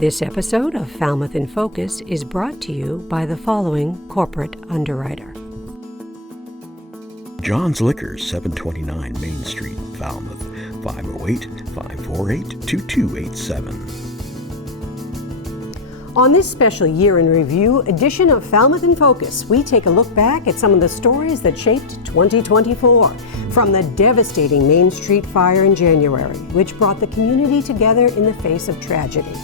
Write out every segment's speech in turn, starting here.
This episode of Falmouth in Focus is brought to you by the following corporate underwriter. John's Liquors, 729 Main Street, Falmouth, 508-548-2287. On this special Year in Review edition of Falmouth in Focus, we take a look back at some of the stories that shaped 2024. From the devastating Main Street fire in January, which brought the community together in the face of tragedy,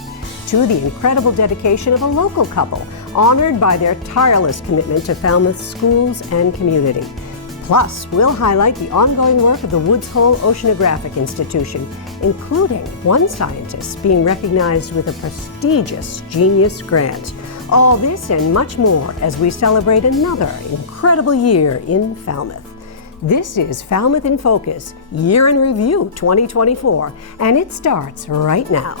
to the incredible dedication of a local couple, honored by their tireless commitment to Falmouth's schools and community. Plus, we'll highlight the ongoing work of the Woods Hole Oceanographic Institution, including one scientist being recognized with a prestigious Genius Grant. All this and much more as we celebrate another incredible year in Falmouth. This is Falmouth in Focus, Year in Review 2024, and it starts right now.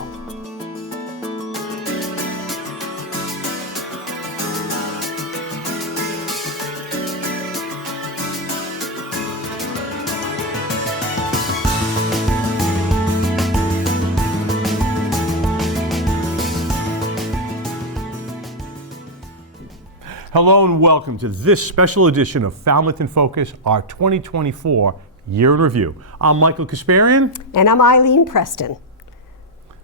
Hello and welcome to this special edition of Falmouth in Focus, our 2024 Year in Review. I'm Michael Kasparian. And I'm Eileen Preston.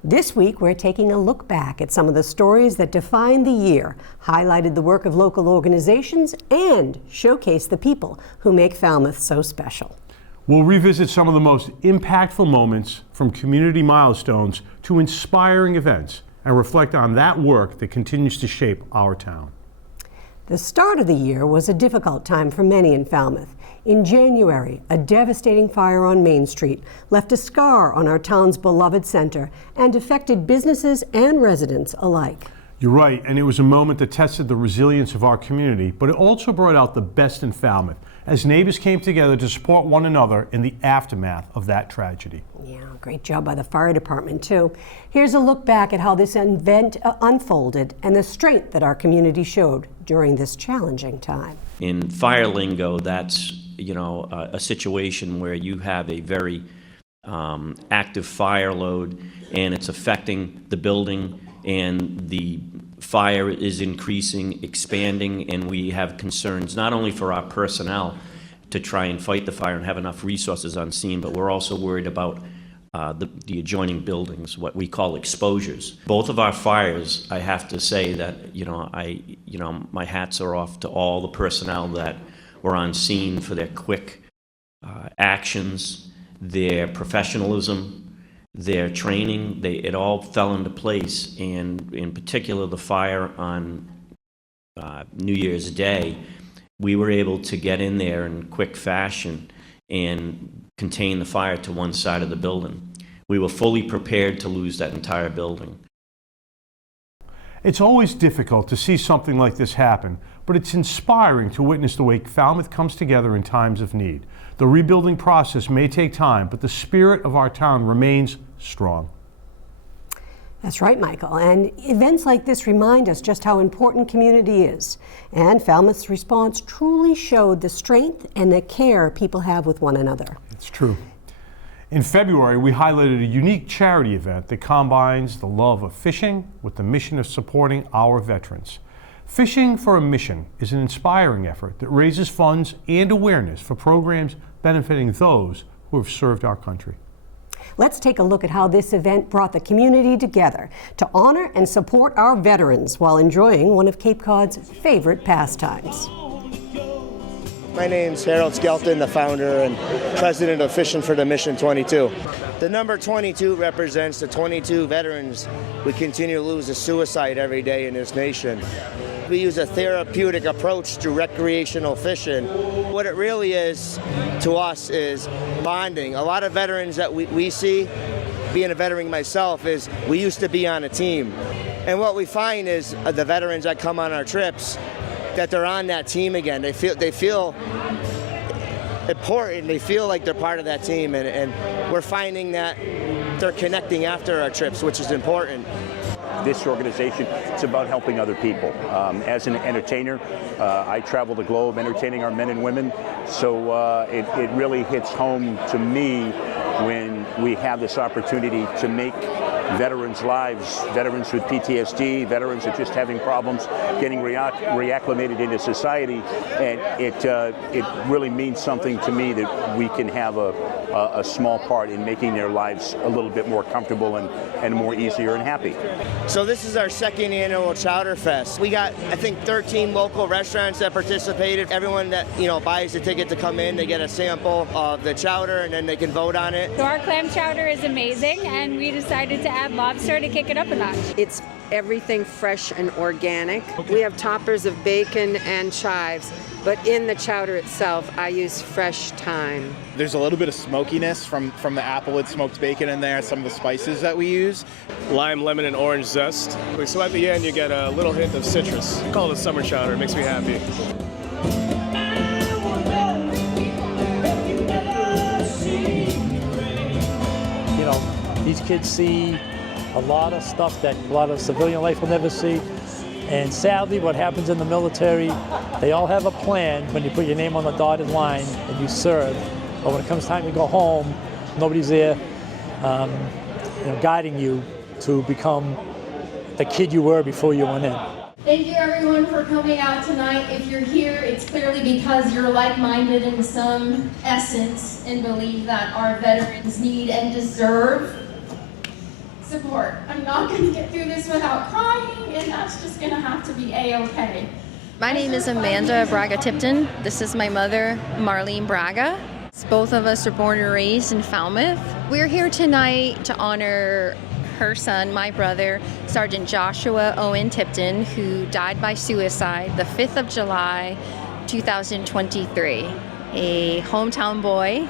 This week we're taking a look back at some of the stories that defined the year, highlighted the work of local organizations, and showcased the people who make Falmouth so special. We'll revisit some of the most impactful moments, from community milestones to inspiring events, and reflect on that work that continues to shape our town. The start of the year was a difficult time for many in Falmouth. In January, a devastating fire on Main Street left a scar on our town's beloved center and affected businesses and residents alike. You're right, and it was a moment that tested the resilience of our community, but it also brought out the best in Falmouth as neighbors came together to support one another in the aftermath of that tragedy. Yeah, great job by the fire department, too. Here's a look back at how this event unfolded and the strength that our community showed during this challenging time. In fire lingo, that's a situation where you have a very active fire load and it's affecting the building, and the fire is increasing, expanding, and we have concerns not only for our personnel to try and fight the fire and have enough resources on scene, but we're also worried about the adjoining buildings, what we call exposures. Both of our fires, I have to say that my hats are off to all the personnel that were on scene for their quick actions, their professionalism, their training. It all fell into place, and in particular the fire on New Year's Day, we were able to get in there in quick fashion and contain the fire to one side of the building. We were fully prepared to lose that entire building. It's always difficult to see something like this happen, but it's inspiring to witness the way Falmouth comes together in times of need. The rebuilding process may take time, but the spirit of our town remains strong. That's right, Michael. And events like this remind us just how important community is. And Falmouth's response truly showed the strength and the care people have with one another. It's true. In February, we highlighted a unique charity event that combines the love of fishing with the mission of supporting our veterans. Fishing for a Mission is an inspiring effort that raises funds and awareness for programs benefiting those who have served our country. Let's take a look at how this event brought the community together to honor and support our veterans while enjoying one of Cape Cod's favorite pastimes. My name's Harold Skelton, the founder and president of Fishing for the Mission 22. The number 22 represents the 22 veterans we continue to lose to suicide every day in this nation. We use a therapeutic approach to recreational fishing. What it really is to us is bonding. A lot of veterans that we see, being a veteran myself, is we used to be on a team. And what we find is the veterans that come on our trips, that they're on that team again. They feel important. They feel like they're part of that team, and we're finding that they're connecting after our trips, which is important. This organization, it's about helping other people. As an entertainer, I travel the globe entertaining our men and women, so it really hits home to me when we have this opportunity to make veterans' lives, veterans with PTSD, veterans that just having problems getting reacclimated into society, and it really means something to me that we can have a small part in making their lives a little bit more comfortable and more easier and happy. So this is our second annual Chowder Fest. We got, I think, 13 local restaurants that participated. Everyone that, buys the ticket to come in, they get a sample of the chowder and then they can vote on it. So our clam chowder is amazing, and we decided to add lobster to kick it up a notch. It's everything fresh and organic. We have toppers of bacon and chives, but in the chowder itself, I use fresh thyme. There's a little bit of smokiness from the applewood smoked bacon in there, some of the spices that we use. Lime, lemon, and orange zest. So at the end, you get a little hint of citrus. I call it a summer chowder. It makes me happy. These kids see a lot of stuff that a lot of civilian life will never see. And sadly, what happens in the military, they all have a plan when you put your name on the dotted line and you serve. But when it comes time to go home, nobody's there guiding you to become the kid you were before you went in. Thank you everyone for coming out tonight. If you're here, it's clearly because you're like-minded in some essence and believe that our veterans need and deserve support. I'm not going to get through this without crying, and that's just going to have to be A-okay. My name is Amanda Braga-Tipton. This is my mother, Marlene Braga. Both of us are born and raised in Falmouth. We're here tonight to honor her son, my brother, Sergeant Joshua Owen Tipton, who died by suicide the 5th of July, 2023. A hometown boy,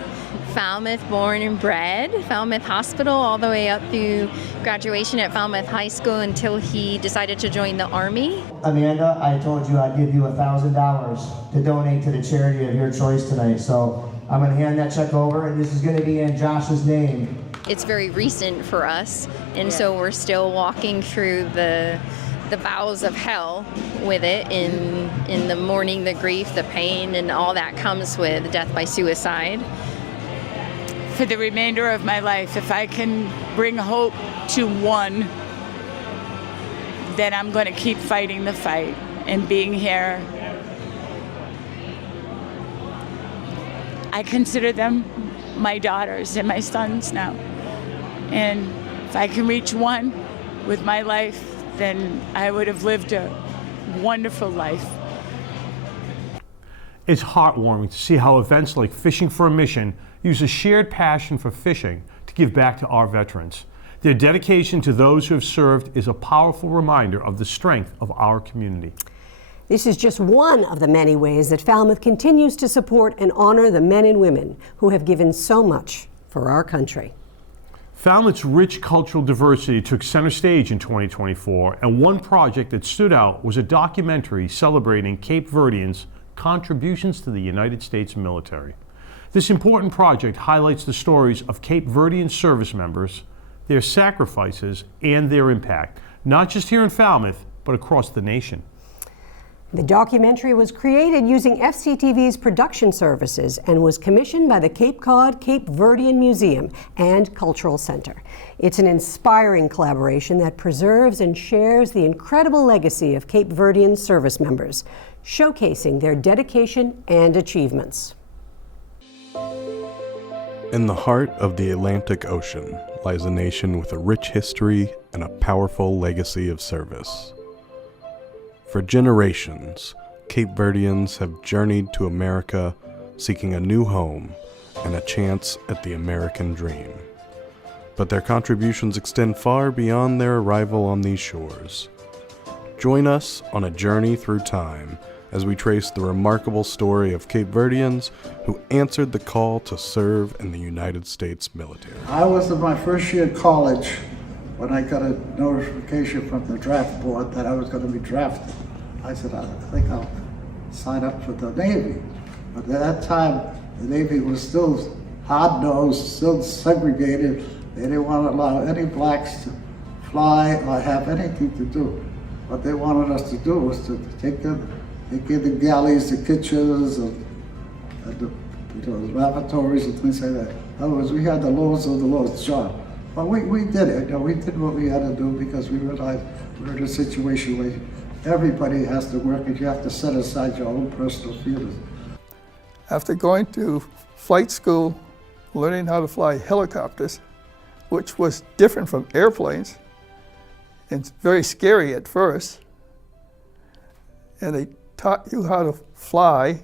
Falmouth born and bred, Falmouth Hospital, all the way up through graduation at Falmouth High School until he decided to join the Army. Amanda, I told you I'd give you $1,000 to donate to the charity of your choice tonight. So I'm going to hand that check over, and this is going to be in Josh's name. It's very recent for us, and so we're still walking through the bowels of hell with it, in the mourning, the grief, the pain, and all that comes with death by suicide. For the remainder of my life, if I can bring hope to one, then I'm going to keep fighting the fight and being here. I consider them my daughters and my sons now. And if I can reach one with my life, then I would have lived a wonderful life. It's heartwarming to see how events like Fishing for a Mission use a shared passion for fishing to give back to our veterans. Their dedication to those who have served is a powerful reminder of the strength of our community. This is just one of the many ways that Falmouth continues to support and honor the men and women who have given so much for our country. Falmouth's rich cultural diversity took center stage in 2024, and one project that stood out was a documentary celebrating Cape Verdeans' contributions to the United States military. This important project highlights the stories of Cape Verdean service members, their sacrifices, and their impact, not just here in Falmouth, but across the nation. The documentary was created using FCTV's production services and was commissioned by the Cape Cod Cape Verdean Museum and Cultural Center. It's an inspiring collaboration that preserves and shares the incredible legacy of Cape Verdean service members, showcasing their dedication and achievements. In the heart of the Atlantic Ocean lies a nation with a rich history and a powerful legacy of service. For generations, Cape Verdeans have journeyed to America seeking a new home and a chance at the American dream. But their contributions extend far beyond their arrival on these shores. Join us on a journey through time as we trace the remarkable story of Cape Verdeans who answered the call to serve in the United States military. I was in my first year of college when I got a notification from the draft board that I was going to be drafted. I said, I think I'll sign up for the Navy. But at that time, the Navy was still hard-nosed, still segregated. They didn't want to allow any blacks to fly or have anything to do. What they wanted us to do was to take in the galleys, the kitchens, and the lavatories and things like that. In other words, we had the lowest of the lowest job. But we did it. We did what we had to do because we realized we were in a situation where everybody has to work and you have to set aside your own personal feelings. After going to flight school, learning how to fly helicopters, which was different from airplanes, and very scary at first, and they taught you how to fly,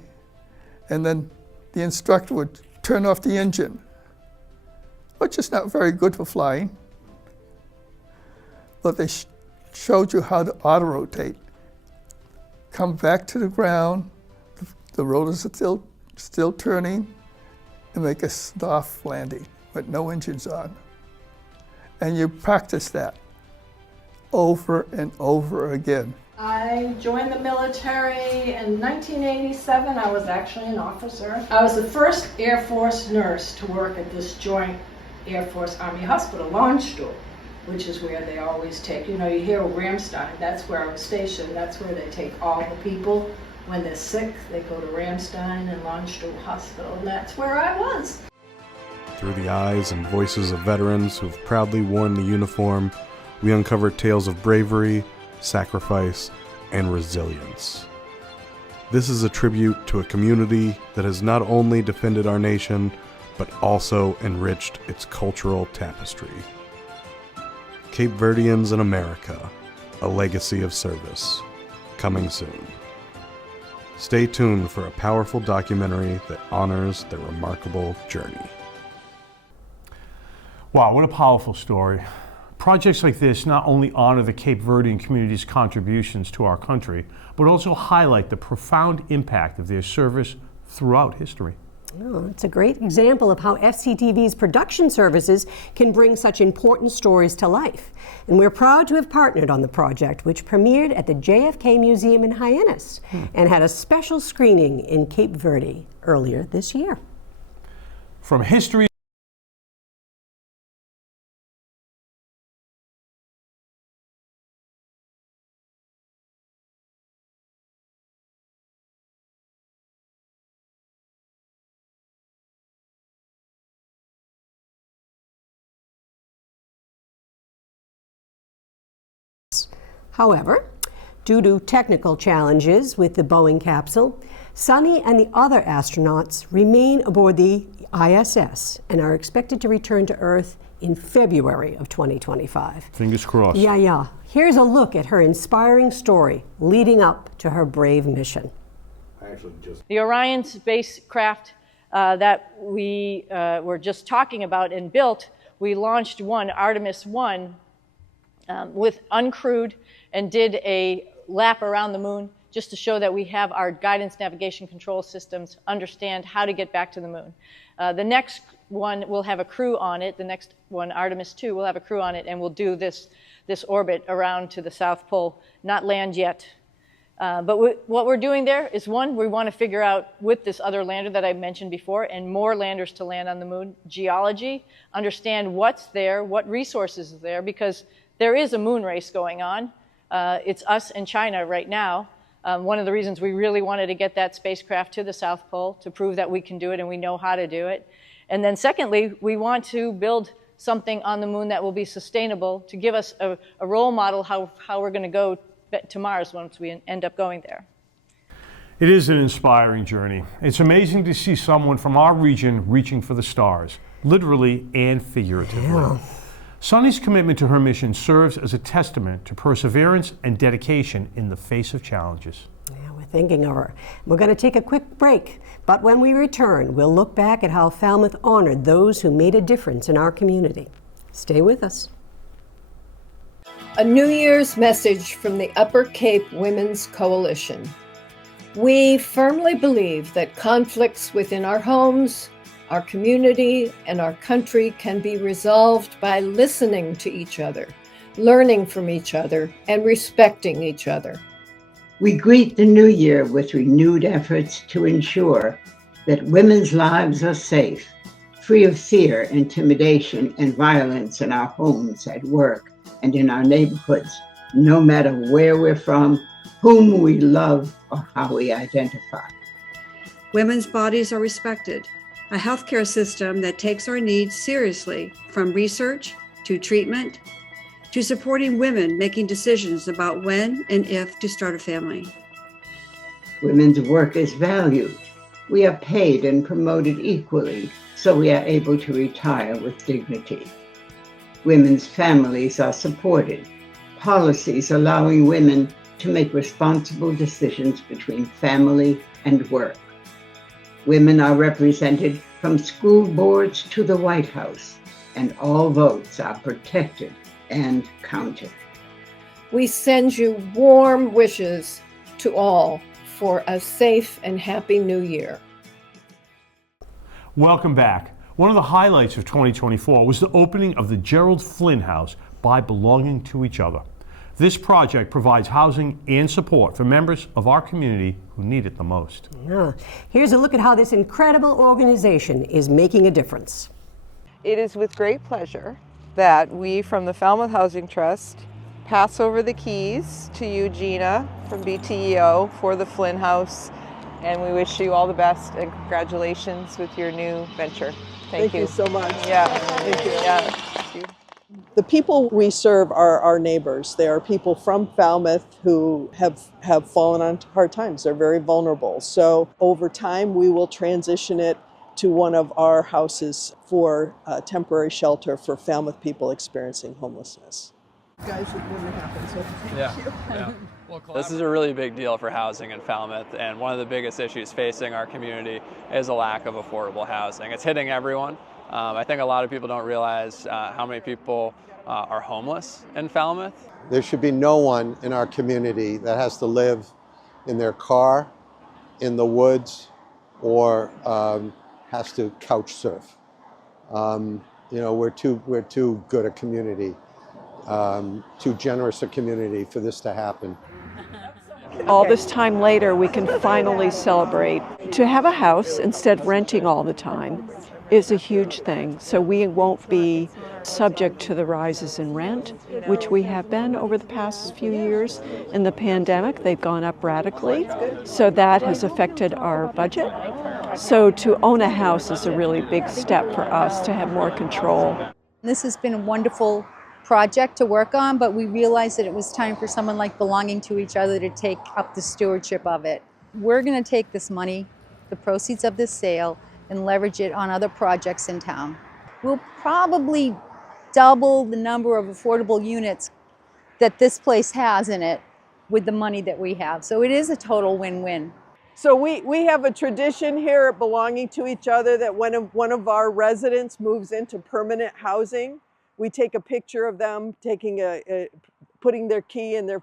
and then the instructor would turn off the engine, which is not very good for flying, but they showed you how to auto-rotate. Come back to the ground, the rotors are still turning, and make a soft landing with no engines on. And you practice that over and over again. I joined the military in 1987. I was actually an officer. I was the first Air Force nurse to work at this joint Air Force Army Hospital launch stool, which is where they always take, you hear Ramstein, that's where I was stationed. That's where they take all the people when they're sick. They go to Ramstein and Launch Stool Hospital, and that's where I was. Through the eyes and voices of veterans who've proudly worn the uniform, we uncover tales of bravery, sacrifice, and resilience. This is a tribute to a community that has not only defended our nation, but also enriched its cultural tapestry. Cape Verdeans in America, a legacy of service, coming soon. Stay tuned for a powerful documentary that honors their remarkable journey. Wow, what a powerful story. Projects like this not only honor the Cape Verdean community's contributions to our country, but also highlight the profound impact of their service throughout history. Oh, it's a great example of how FCTV's production services can bring such important stories to life. And we're proud to have partnered on the project, which premiered at the JFK Museum in Hyannis and had a special screening in Cape Verde earlier this year. From history However, due to technical challenges with the Boeing capsule, Sonny and the other astronauts remain aboard the ISS and are expected to return to Earth in February of 2025. Fingers crossed. Yeah. Here's a look at her inspiring story leading up to her brave mission. The Orion spacecraft that we were just talking about and built, we launched one, Artemis 1, with uncrewed, and did a lap around the moon just to show that we have our guidance, navigation, control systems, understand how to get back to the moon. The next one will have a crew on it. The next one, Artemis 2, will have a crew on it, and we'll do this orbit around to the South Pole, not land yet. But what we're doing there is, one, we want to figure out with this other lander that I mentioned before, and more landers to land on the moon, geology, understand what's there, what resources are there, because there is a moon race going on. It's us and China right now. One of the reasons we really wanted to get that spacecraft to the South Pole to prove that we can do it and we know how to do it. And then secondly, we want to build something on the moon that will be sustainable to give us a role model how we're going to go to Mars once we end up going there. It is an inspiring journey. It's amazing to see someone from our region reaching for the stars, literally and figuratively. Yeah. Sonny's commitment to her mission serves as a testament to perseverance and dedication in the face of challenges. Yeah, we're thinking of her. We're going to take a quick break, but when we return, we'll look back at how Falmouth honored those who made a difference in our community. Stay with us. A New Year's message from the Upper Cape Women's Coalition. We firmly believe that conflicts within our homes, our community, and our country can be resolved by listening to each other, learning from each other, and respecting each other. We greet the new year with renewed efforts to ensure that women's lives are safe, free of fear, intimidation, and violence in our homes, at work, and in our neighborhoods, no matter where we're from, whom we love, or how we identify. Women's bodies are respected. A healthcare system that takes our needs seriously, from research to treatment, to supporting women making decisions about when and if to start a family. Women's work is valued. We are paid and promoted equally, so we are able to retire with dignity. Women's families are supported. Policies allowing women to make responsible decisions between family and work. Women are represented from school boards to the White House, and all votes are protected and counted. We send you warm wishes to all for a safe and happy new year. Welcome back. One of the highlights of 2024 was the opening of the Gerald Flynn House by Belonging to Each Other. This project provides housing and support for members of our community who need it the most. Yeah. Here's a look at how this incredible organization is making a difference. It is with great pleasure that we from the Falmouth Housing Trust pass over the keys to you, Gina, from BTEO for the Flynn House, and we wish you all the best and congratulations with your new venture. Thank you so much. Yeah, thank you. Yeah. Thank you. The people we serve are our neighbors. They are people from Falmouth who have fallen on hard times. They're very vulnerable. So over time, we will transition it to one of our houses for temporary shelter for Falmouth people experiencing homelessness. Guys, it wouldn't happen, so thank you. Yeah. This is a really big deal for housing in Falmouth, and one of the biggest issues facing our community is a lack of affordable housing. It's hitting everyone. I think a lot of people don't realize how many people are homeless in Falmouth. There should be no one in our community that has to live in their car, in the woods, or has to couch surf. We're too good a community, too generous a community for this to happen. All this time later, we can finally celebrate. To have a house instead of renting all the time is a huge thing. So we won't be subject to the rises in rent, which we have been over the past few years. In the pandemic, they've gone up radically. So that has affected our budget. So to own a house is a really big step for us to have more control. This has been a wonderful project to work on, but we realized that it was time for someone like Belonging to Each Other to take up the stewardship of it. We're going to take this money, the proceeds of this sale, and leverage it on other projects in town. We'll probably double the number of affordable units that this place has in it with the money that we have. So it is a total win-win. So we have a tradition here at Belonging to Each Other that when one of our residents moves into permanent housing, we take a picture of them putting their key in their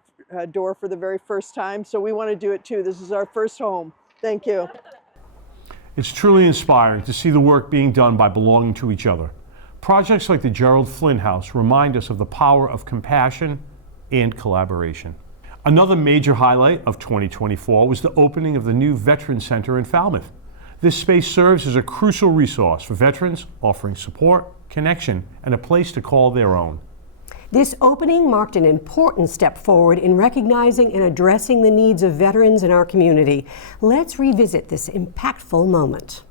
door for the very first time. So we want to do it too. This is our first home. Thank you. It's truly inspiring to see the work being done by Belonging to Each Other. Projects like the Gerald Flynn House remind us of the power of compassion and collaboration. Another major highlight of 2024 was the opening of the new Veterans Center in Falmouth. This space serves as a crucial resource for veterans, offering support, connection, and a place to call their own. This opening marked an important step forward in recognizing and addressing the needs of veterans in our community. Let's revisit this impactful moment.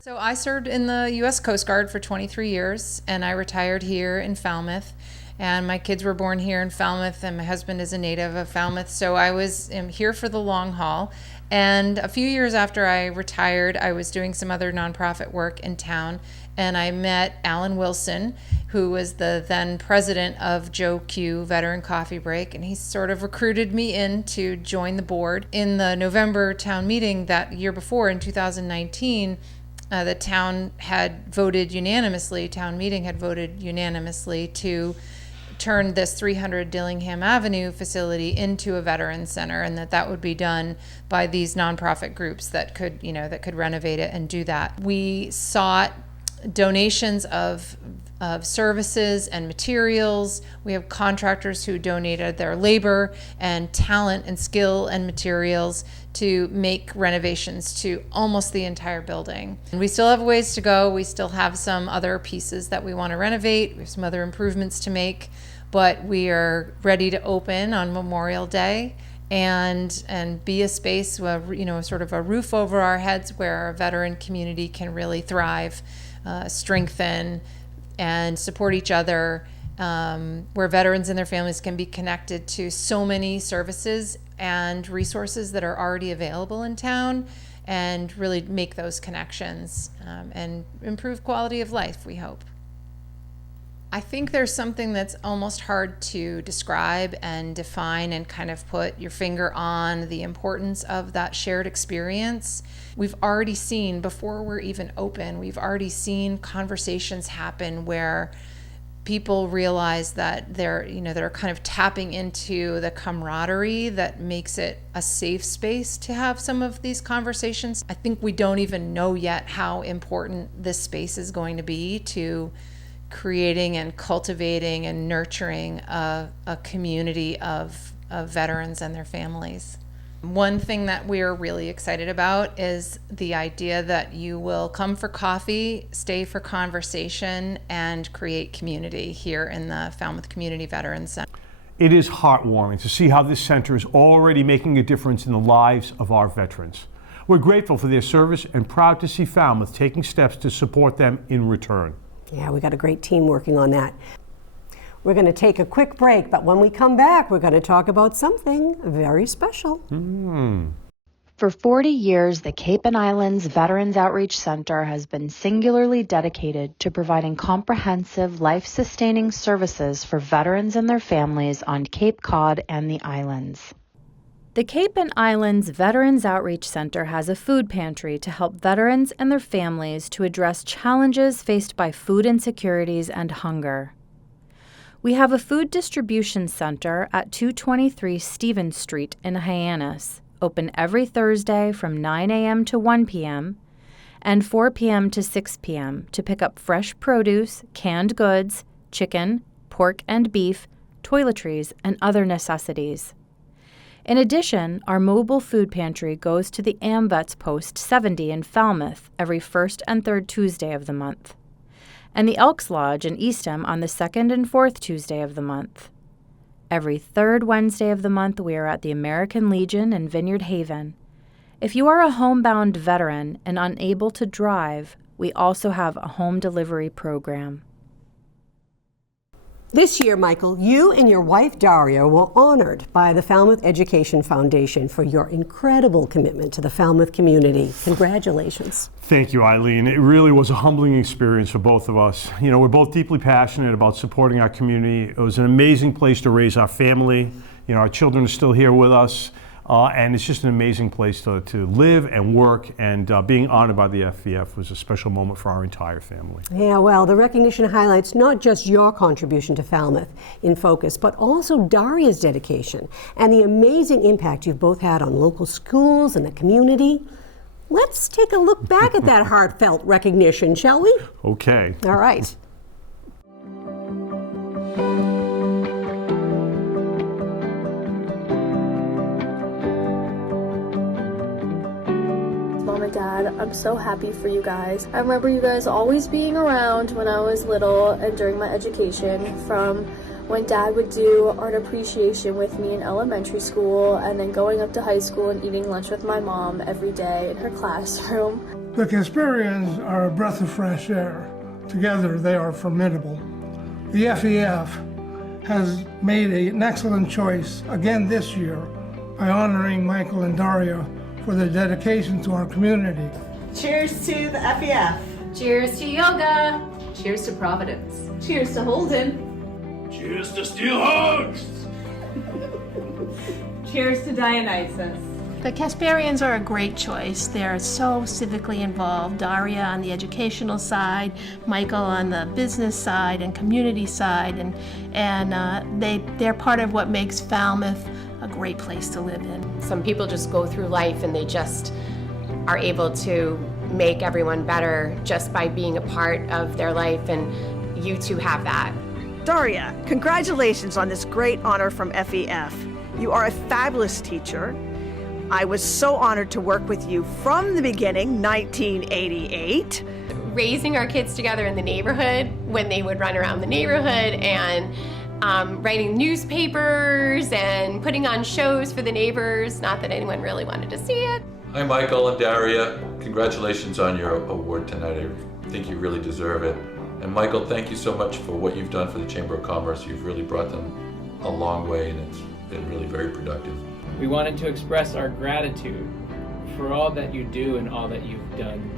So I served in the U.S. Coast Guard for 23 years, and I retired here in Falmouth. And my kids were born here in Falmouth, and my husband is a native of Falmouth, so I was here for the long haul. And a few years after I retired, I was doing some other nonprofit work in town, and I met Alan Wilson, who was the then president of Joe Q Veteran Coffee Break, and he sort of recruited me in to join the board. In the November town meeting that year before, in 2019, the town meeting had voted unanimously to turn this 300 Dillingham Avenue facility into a veterans center, and that would be done by these nonprofit groups that could renovate it and do that. We sought donations of services and materials. We have contractors who donated their labor and talent and skill and materials to make renovations to almost the entire building. And we still have a ways to go. We still have some other pieces that we want to renovate. We have some other improvements to make, but we are ready to open on Memorial Day and be a space where, sort of a roof over our heads where our veteran community can really thrive, strengthen, and support each other, where veterans and their families can be connected to so many services and resources that are already available in town, and really make those connections and improve quality of life, we hope. I think there's something that's almost hard to describe and define and kind of put your finger on the importance of that shared experience. We've already seen, before we're even open, we've already seen conversations happen where people realize that they're kind of tapping into the camaraderie that makes it a safe space to have some of these conversations. I think we don't even know yet how important this space is going to be to creating and cultivating and nurturing a community of veterans and their families. One thing that we're really excited about is the idea that you will come for coffee, stay for conversation, and create community here in the Falmouth Community Veterans Center. It is heartwarming to see how this center is already making a difference in the lives of our veterans. We're grateful for their service and proud to see Falmouth taking steps to support them in return. Yeah, we got a great team working on that. We're going to take a quick break, but when we come back, we're going to talk about something very special. For 40 years, the Cape and Islands Veterans Outreach Center has been singularly dedicated to providing comprehensive, life-sustaining services for veterans and their families on Cape Cod and the islands. The Cape and Islands Veterans Outreach Center has a food pantry to help veterans and their families to address challenges faced by food insecurities and hunger. We have a food distribution center at 223 Stevens Street in Hyannis, open every Thursday from 9 a.m. to 1 p.m. and 4 p.m. to 6 p.m. to pick up fresh produce, canned goods, chicken, pork and beef, toiletries, and other necessities. In addition, our mobile food pantry goes to the AMVETS Post 70 in Falmouth every first and third Tuesday of the month, and the Elks Lodge in Eastham on the second and fourth Tuesday of the month. Every third Wednesday of the month, we are at the American Legion in Vineyard Haven. If you are a homebound veteran and unable to drive, we also have a home delivery program. This year, Michael, you and your wife Daria were honored by the Falmouth Education Foundation for your incredible commitment to the Falmouth community. Congratulations. Thank you, Eileen. It really was a humbling experience for both of us. You know, we're both deeply passionate about supporting our community. It was an amazing place to raise our family. You know, our children are still here with us. And it's just an amazing place to live and work, and being honored by the FVF was a special moment for our entire family. Yeah, well, the recognition highlights not just your contribution to Falmouth in focus, but also Daria's dedication and the amazing impact you've both had on local schools and the community. Let's take a look back at that heartfelt recognition, shall we? Okay. All right. Mom and Dad, I'm so happy for you guys. I remember you guys always being around when I was little and during my education, from when Dad would do art appreciation with me in elementary school, and then going up to high school and eating lunch with my mom every day in her classroom. The Kasparians are a breath of fresh air. Together they are formidable. The FEF has made an excellent choice again this year by honoring Michael and Daria for their dedication to our community. Cheers to the FEF. Cheers to yoga. Cheers to Providence. Cheers to Holden. Cheers to Steel Hogs. Cheers to Dionysus. The Kasparians are a great choice. They're so civically involved. Daria on the educational side, Michael on the business side and community side, and they're part of what makes Falmouth a great place to live in. Some people just go through life and they just are able to make everyone better just by being a part of their life, and you two have that. Daria, congratulations on this great honor from FEF. You are a fabulous teacher. I was so honored to work with you from the beginning, 1988. Raising our kids together in the neighborhood when they would run around the neighborhood, and writing newspapers and putting on shows for the neighbors. Not that anyone really wanted to see it. Hi, Michael and Daria. Congratulations on your award tonight. I think you really deserve it. And Michael, thank you so much for what you've done for the Chamber of Commerce. You've really brought them a long way, and it's been really very productive. We wanted to express our gratitude for all that you do and all that you've done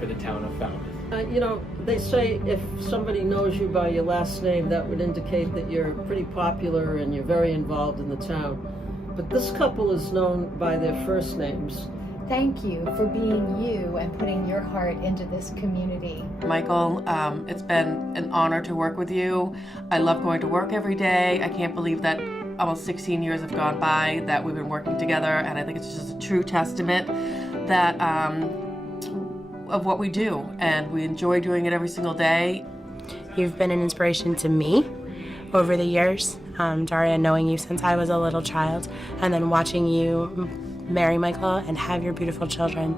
for the town of Falmouth. You know, they say if somebody knows you by your last name, that would indicate that you're pretty popular and you're very involved in the town. But this couple is known by their first names. Thank you for being you and putting your heart into this community. Michael, it's been an honor to work with you. I love going to work every day. I can't believe that almost 16 years have gone by that we've been working together, and I think it's just a true testament that of what we do, and we enjoy doing it every single day. You've been an inspiration to me over the years, Daria, knowing you since I was a little child, and then watching you marry Michael and have your beautiful children,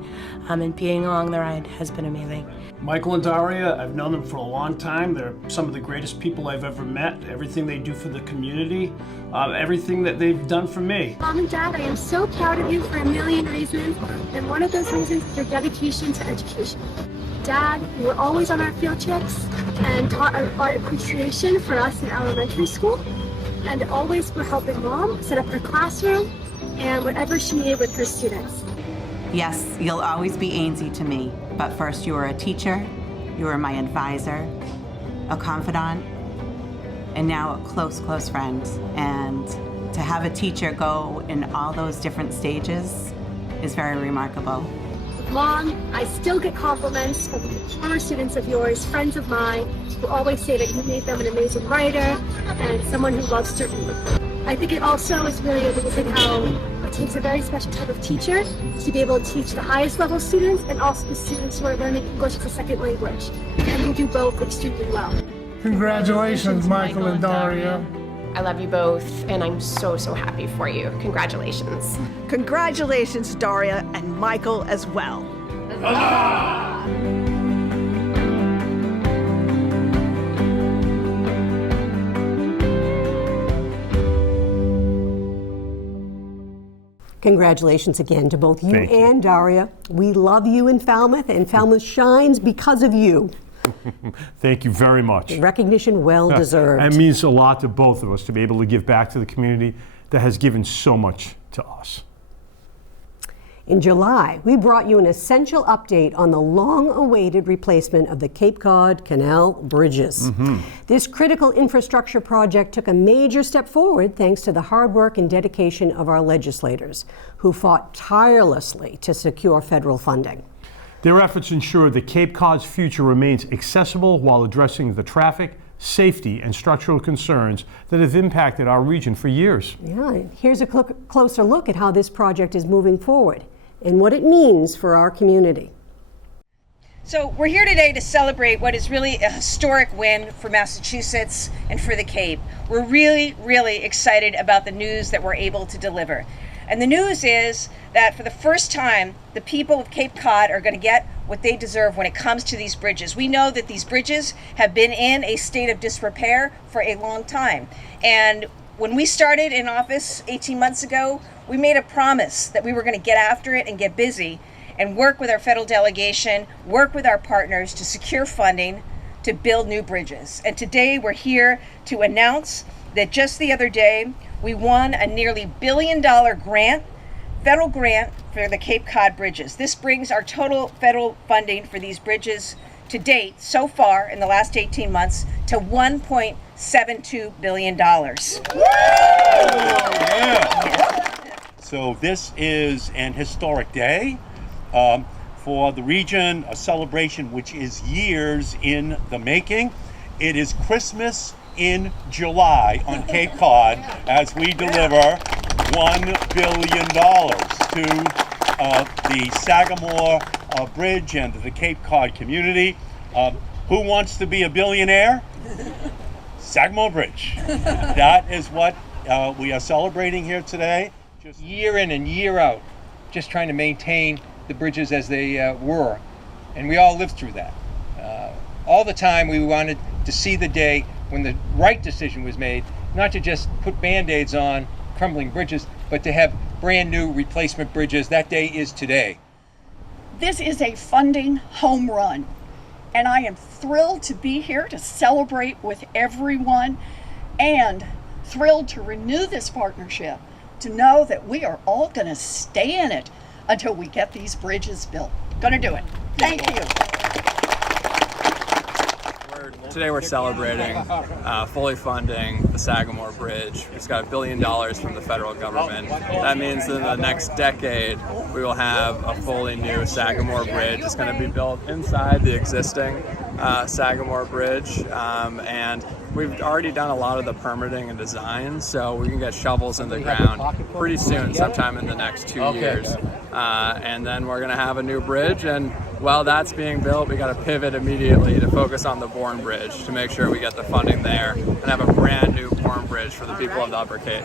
and being along the ride has been amazing. Michael and Daria, I've known them for a long time. They're some of the greatest people I've ever met. Everything they do for the community, everything that they've done for me. Mom and Dad, I am so proud of you for a million reasons, and one of those reasons is your dedication to education. Dad, you were always on our field trips and taught our art appreciation for us in elementary school, and always were helping Mom set up her classroom and whatever she needed with her students. Yes, you'll always be Ainsley to me, but first you were a teacher, you were my advisor, a confidant, and now a close, close friend. And to have a teacher go in all those different stages is very remarkable. Mom, I still get compliments from former students of yours, friends of mine, who always say that you made them an amazing writer and someone who loves to read. I think it also is really amazing how it takes a very special type of teacher to be able to teach the highest level students and also the students who are learning English as a second language. And you do both extremely well. Congratulations, Michael and Daria. I love you both, and I'm so, so happy for you. Congratulations. Congratulations, Daria, and Michael as well. Congratulations again to both you and Daria. We love you in Falmouth, and Falmouth shines because of you. Thank you very much. Recognition well deserved. It means a lot to both of us to be able to give back to the community that has given so much to us. In July, we brought you an essential update on the long-awaited replacement of the Cape Cod Canal Bridges. This critical infrastructure project took a major step forward thanks to the hard work and dedication of our legislators, who fought tirelessly to secure federal funding. Their efforts ensure that Cape Cod's future remains accessible while addressing the traffic, safety, and structural concerns that have impacted our region for years. Yeah, here's a closer look at how this project is moving forward and what it means for our community. So we're here today to celebrate what is really a historic win for Massachusetts and for the Cape. We're really, really excited about the news that we're able to deliver. And the news is that for the first time, the people of Cape Cod are going to get what they deserve when it comes to these bridges. We know that these bridges have been in a state of disrepair for a long time. And when we started in office 18 months ago, we made a promise that we were going to get after it and get busy and work with our federal delegation, work with our partners to secure funding to build new bridges. And today we're here to announce that just the other day, we won a nearly $1 billion grant, federal grant for the Cape Cod Bridges. This brings our total federal funding for these bridges to date, so far in the last 18 months, to $1.72 billion. So this is an historic day for the region, a celebration which is years in the making. It is Christmas in July on Cape Cod as we deliver $1 billion to the Sagamore Bridge and the Cape Cod community. Who wants to be a billionaire? Sagamore Bridge. That is what we are celebrating here today. Just year in and year out, just trying to maintain the bridges as they were. And we all lived through that. All the time we wanted to see the day when the right decision was made, not to just put Band-Aids on crumbling bridges, but to have brand new replacement bridges. That day is today. This is a funding home run. and I am thrilled to be here to celebrate with everyone and thrilled to renew this partnership, to know that we are all going to stay in it until we get these bridges built. Going to do it. Thank you. Today we're celebrating fully funding the Sagamore Bridge. We've got $1 billion from the federal government. That means that in the next decade we will have a fully new Sagamore Bridge. It's going to be built inside the existing Sagamore Bridge, and we've already done a lot of the permitting and design, so we can get shovels in the ground pretty soon, sometime in the next 2 years. And then we're going to have a new bridge, and while that's being built, we got to pivot immediately to focus on the Bourne Bridge to make sure we get the funding there and have a brand new Bourne Bridge for the people of the Upper Cape.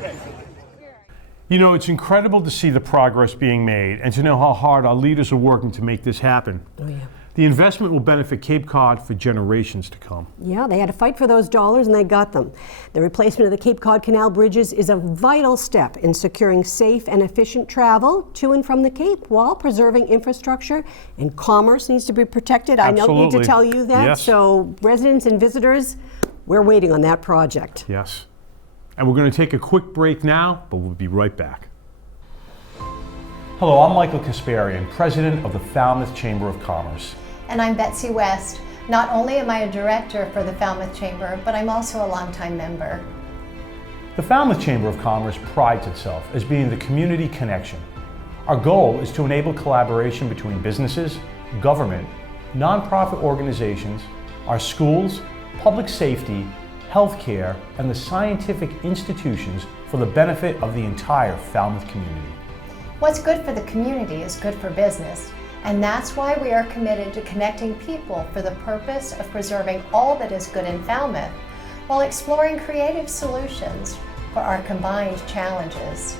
You know, it's incredible to see the progress being made and to know how hard our leaders are working to make this happen. Oh, yeah. The investment will benefit Cape Cod for generations to come. Yeah, they had to fight for those dollars and they got them. The replacement of the Cape Cod Canal bridges is a vital step in securing safe and efficient travel to and from the Cape while preserving infrastructure, and commerce needs to be protected. Absolutely. I don't need to tell you that. Yes. So residents and visitors, we're waiting on that project. Yes. And we're going to take a quick break now, but we'll be right back. Hello, I'm Michael Kasparian, President of the Falmouth Chamber of Commerce. And I'm Betsy West. Not only am I a director for the Falmouth Chamber, but I'm also a longtime member. The Falmouth Chamber of Commerce prides itself as being the community connection. Our goal is to enable collaboration between businesses, government, nonprofit organizations, our schools, public safety, healthcare, and the scientific institutions for the benefit of the entire Falmouth community. What's good for the community is good for business. And that's why we are committed to connecting people for the purpose of preserving all that is good in Falmouth, while exploring creative solutions for our combined challenges.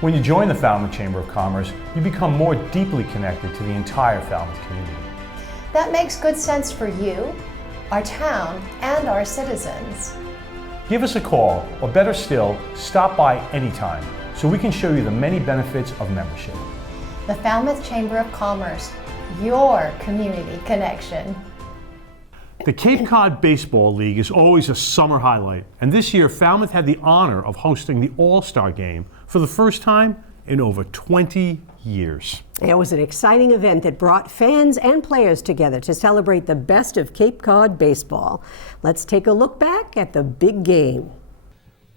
When you join the Falmouth Chamber of Commerce, you become more deeply connected to the entire Falmouth community. That makes good sense for you, our town, and our citizens. Give us a call, or better still, stop by anytime so we can show you the many benefits of membership. The Falmouth Chamber of Commerce, your community connection. The Cape Cod Baseball League is always a summer highlight, and this year Falmouth had the honor of hosting the All-Star Game for the first time in over 20 years. It was an exciting event that brought fans and players together to celebrate the best of Cape Cod baseball. Let's take a look back at the big game.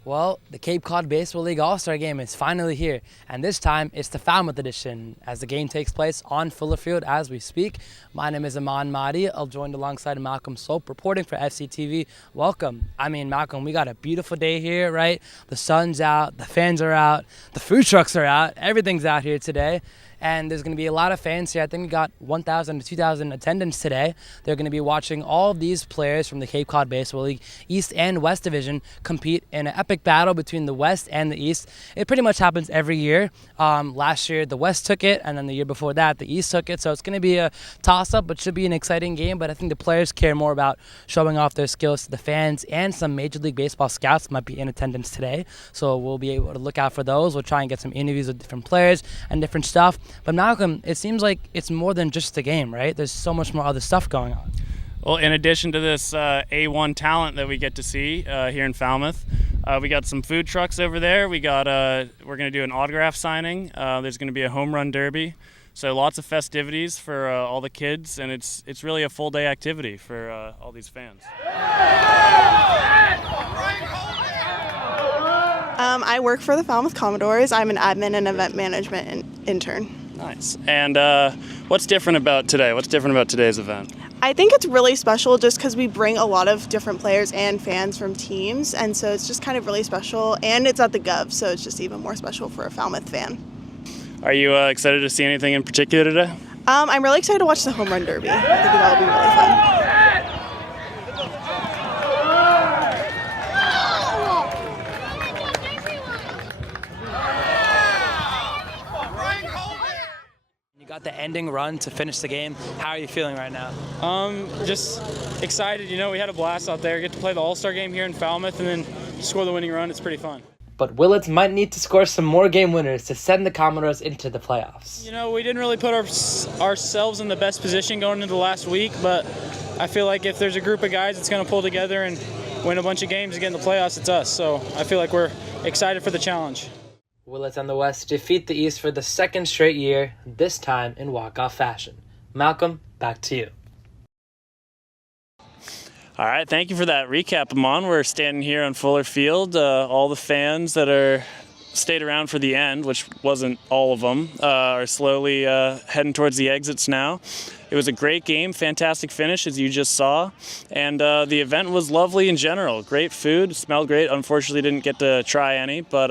Well, the Cape Cod Baseball League All-Star Game is finally here, and this time it's the Falmouth edition as the game takes place on Fuller Field as we speak. My name is Aman Mahdi. I'll join alongside Malcolm Soap reporting for FCTV. Welcome. I mean, Malcolm, we got a beautiful day here, right? The sun's out, the fans are out, the food trucks are out, everything's out here today. And there's going to be a lot of fans here. I think we got 1,000 to 2,000 attendance today. They're going to be watching all of these players from the Cape Cod Baseball League East and West Division compete in an epic battle between the West and the East. It pretty much happens every year. Last year, the West took it, and then the year before that, the East took it. So it's going to be a toss-up, but should be an exciting game. But I think the players care more about showing off their skills to the fans, and some Major League Baseball scouts might be in attendance today. So we'll be able to look out for those. We'll try and get some interviews with different players and different stuff. But Malcolm, it seems like it's more than just the game, right? There's so much more other stuff going on. Well, in addition to this A1 talent that we get to see here in Falmouth, we got some food trucks over there. We got we're going to do an autograph signing. There's going to be a home run derby. So lots of festivities for all the kids, and it's really a full day activity for all these fans. I work for the Falmouth Commodores. I'm an admin and event management intern. Nice. And what's different about today? What's different about today's event? I think it's really special just because we bring a lot of different players and fans from teams, and so it's just kind of really special. And it's at the Gov, so it's just even more special for a Falmouth fan. Are you excited to see anything in particular today? I'm really excited to watch the home run derby. I think that'll be really fun. Got the ending run to finish the game. How are you feeling right now? Just excited. You know, we had a blast out there. Get to play the All-Star game here in Falmouth and then score the winning run. It's pretty fun. but Willets might need to score some more game winners to send the Commodores into the playoffs. You know, we didn't really put ourselves in the best position going into the last week, but I feel like if there's a group of guys that's going to pull together and win a bunch of games to get in the playoffs, it's us. So I feel like we're excited for the challenge. Willets and the West defeat the East for the second straight year, this time in walk-off fashion. Malcolm, back to you. All right, thank you for that recap, Amon. We're standing here on Fuller Field. All the fans that stayed around for the end, which wasn't all of them, are slowly heading towards the exits now. It was a great game, fantastic finish, as you just saw, and the event was lovely in general. Great food, smelled great. Unfortunately, didn't get to try any, but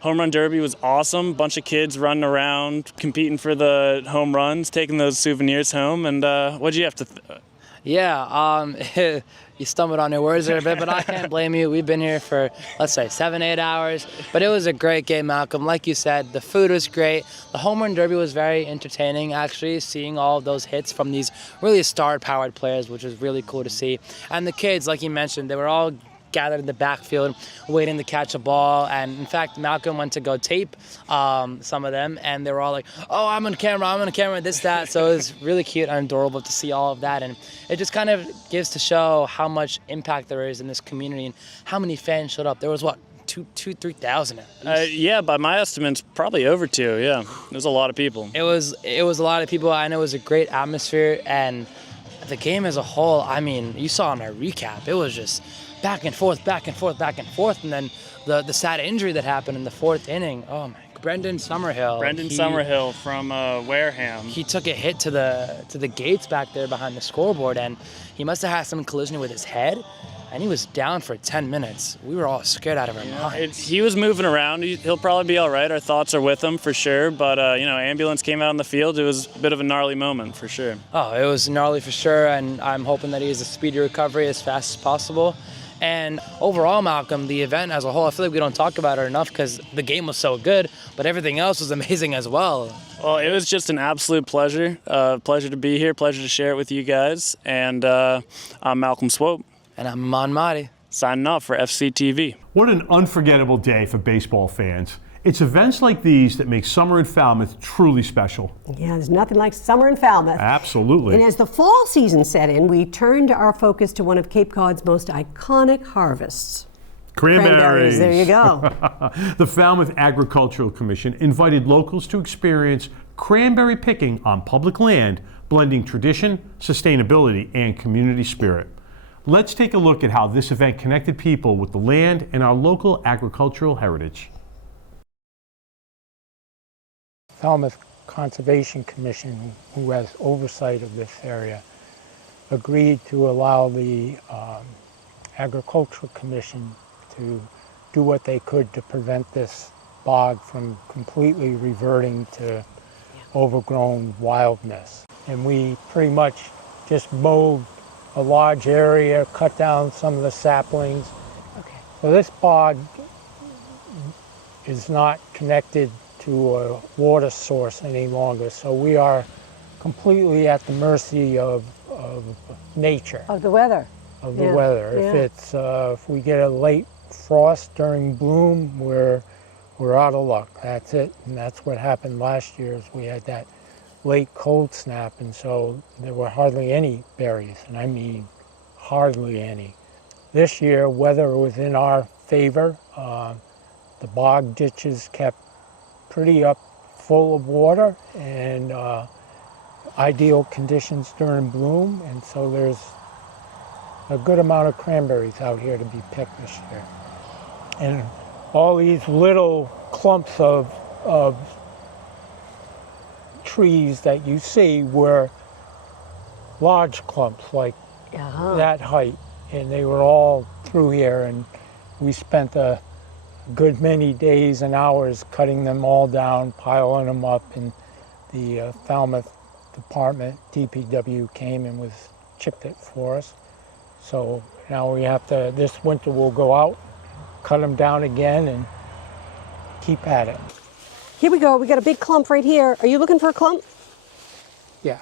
home run derby was awesome. Bunch of kids running around, competing for the home runs, taking those souvenirs home, and what'd you have to... Yeah, you stumbled on your words there a bit, but I can't blame you. We've been here for, let's say, 7-8 hours, but it was a great game, Malcolm. Like you said, the food was great. The home run derby was very entertaining, actually, seeing all of those hits from these really star-powered players, which was really cool to see. And the kids, like you mentioned, they were all gathered in the backfield waiting to catch a ball, and in fact Malcolm went to go tape some of them, and they were all like, oh, I'm on camera, this, that. So it was really cute and adorable to see all of that, and it just kind of gives to show how much impact there is in this community and how many fans showed up. There was 3,000 yeah, by my estimates, probably over 2. Yeah, there's a lot of people. It was a lot of people, and it was a great atmosphere, and the game as a whole, I mean, you saw in our recap, it was just back and forth, and then the sad injury that happened in the 4th inning. Oh my, Brendan Summerhill from Wareham. He took a hit to the gates back there behind the scoreboard, and he must have had some collision with his head, and he was down for 10 minutes. We were all scared out of our minds. He was moving around. He'll probably be all right. Our thoughts are with him for sure, but ambulance came out on the field. It was a bit of a gnarly moment for sure. Oh, it was gnarly for sure, and I'm hoping that he has a speedy recovery as fast as possible. And overall, Malcolm, the event as a whole, I feel like we don't talk about it enough because the game was so good, but everything else was amazing as well. Well, it was just an absolute pleasure. Pleasure to be here, pleasure to share it with you guys. And I'm Malcolm Swope. And I'm Amon Mahdi. Signing off for FCTV. What an unforgettable day for baseball fans. It's events like these that make summer in Falmouth truly special. Yeah, there's nothing like summer in Falmouth. Absolutely. And as the fall season set in, we turned our focus to one of Cape Cod's most iconic harvests. Cranberries. There you go. The Falmouth Agricultural Commission invited locals to experience cranberry picking on public land, blending tradition, sustainability, and community spirit. Let's take a look at how this event connected people with the land and our local agricultural heritage. Falmouth Conservation Commission, who has oversight of this area, agreed to allow the Agricultural Commission to do what they could to prevent this bog from completely reverting to overgrown wildness. And we pretty much just mowed a large area, cut down some of the saplings. Okay. So this bog is not connected to a water source any longer, so we are completely at the mercy of nature. Of the weather. Of the weather. Yeah. If we get a late frost during bloom, we're out of luck. That's it, and that's what happened last year. Is we had that late cold snap, and so there were hardly any berries, and I mean hardly any. This year, weather was in our favor. The bog ditches kept pretty up full of water and ideal conditions during bloom, and so there's a good amount of cranberries out here to be picked this year. And all these little clumps of trees that you see were large clumps, like that height, and they were all through here, and we spent a good many days and hours cutting them all down, piling them up, and the Falmouth Department, DPW, came and chipped it for us. So now we have to, this winter we'll go out, cut them down again, and keep at it. Here we go. We got a big clump right here. Are you looking for a clump? Yeah.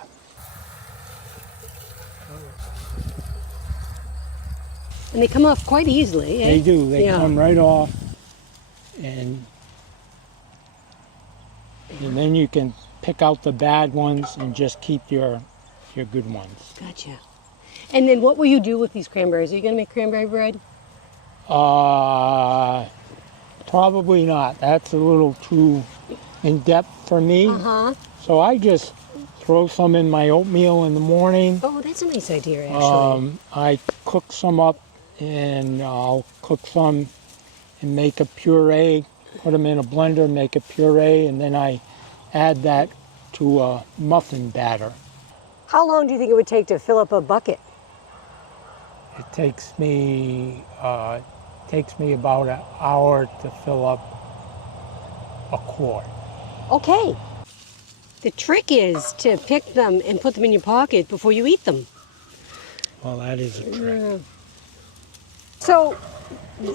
And they come off quite easily, eh? They do. They come right off. and then you can pick out the bad ones and just keep your good ones. Gotcha. And then what will you do with these cranberries? Are you going to make cranberry bread? Probably not. That's a little too in-depth for me. So I just throw some in my oatmeal in the morning. Oh, that's a nice idea, actually. I cook some up, and I'll cook some and make a puree, put them in a blender, make a puree, and then I add that to a muffin batter. How long do you think it would take to fill up a bucket? It takes me about an hour to fill up a quart. Okay. The trick is to pick them and put them in your pocket before you eat them. Well, that is a trick. So,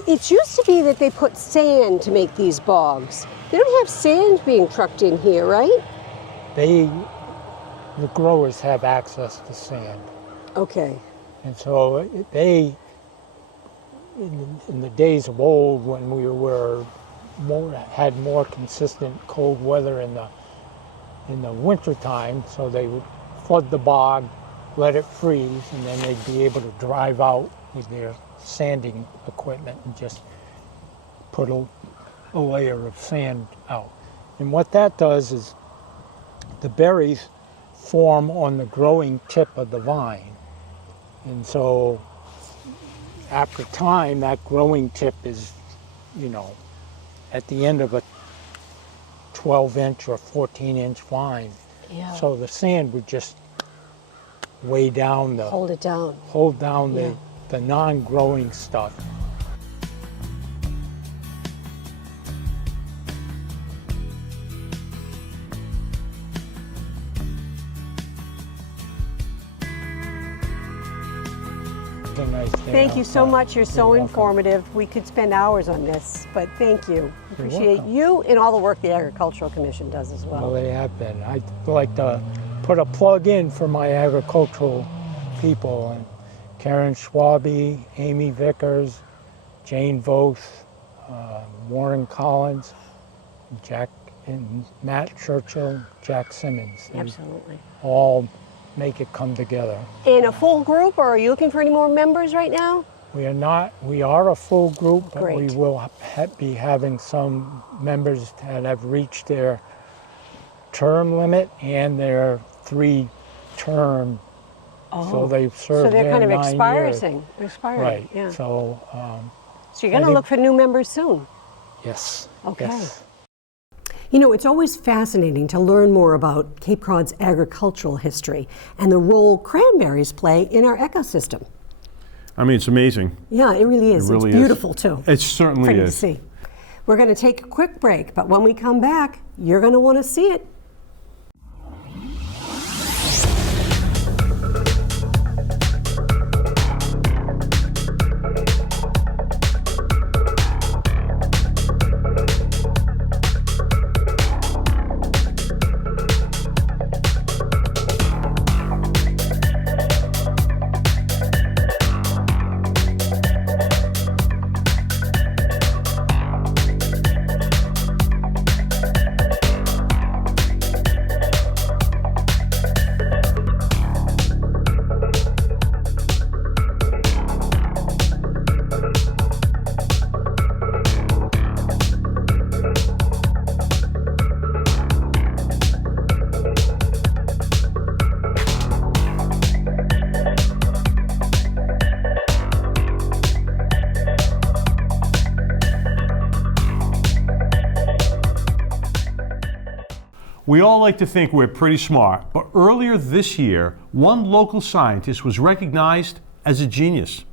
it used to be that they put sand to make these bogs. They don't have sand being trucked in here, right? The growers have access to sand. Okay. And so they, in the days of old, when we had more consistent cold weather in the winter time, so they would flood the bog, let it freeze, and then they'd be able to drive out with their sanding equipment and just put a layer of sand out. And what that does is the berries form on the growing tip of the vine. And so after time, that growing tip is, at the end of a 12-inch or 14-inch vine. Yeah. So the sand would just weigh down hold it down. Hold down the non-growing stuff. Thank you so much. You're so informative. We could spend hours on this, but thank you. Appreciate you and all the work the Agricultural Commission does as well. Well, they have been. I'd like to put a plug in for my agricultural people, and Karen Schwabe, Amy Vickers, Jane Voth, Warren Collins, Jack and Matt Churchill, Jack Simmons. Absolutely. All make it come together. In a full group, or are you looking for any more members right now? We are not. We are a full group, but Great. we will be having some members that have reached their term limit and their 3-term. So they've served So they're their kind of 9 expiring. years. Expiring. Right. Yeah. So. So you're going to look for new members soon. Yes. Okay. Yes. You know, it's always fascinating to learn more about Cape Cod's agricultural history and the role cranberries play in our ecosystem. I mean, it's amazing. Yeah, it really is. It really it's beautiful, is. too. It certainly Pretty is. to see. We're going to take a quick break, but when we come back, you're going to want to see it. We all like to think we're pretty smart, but earlier this year, one local scientist was recognized as a genius.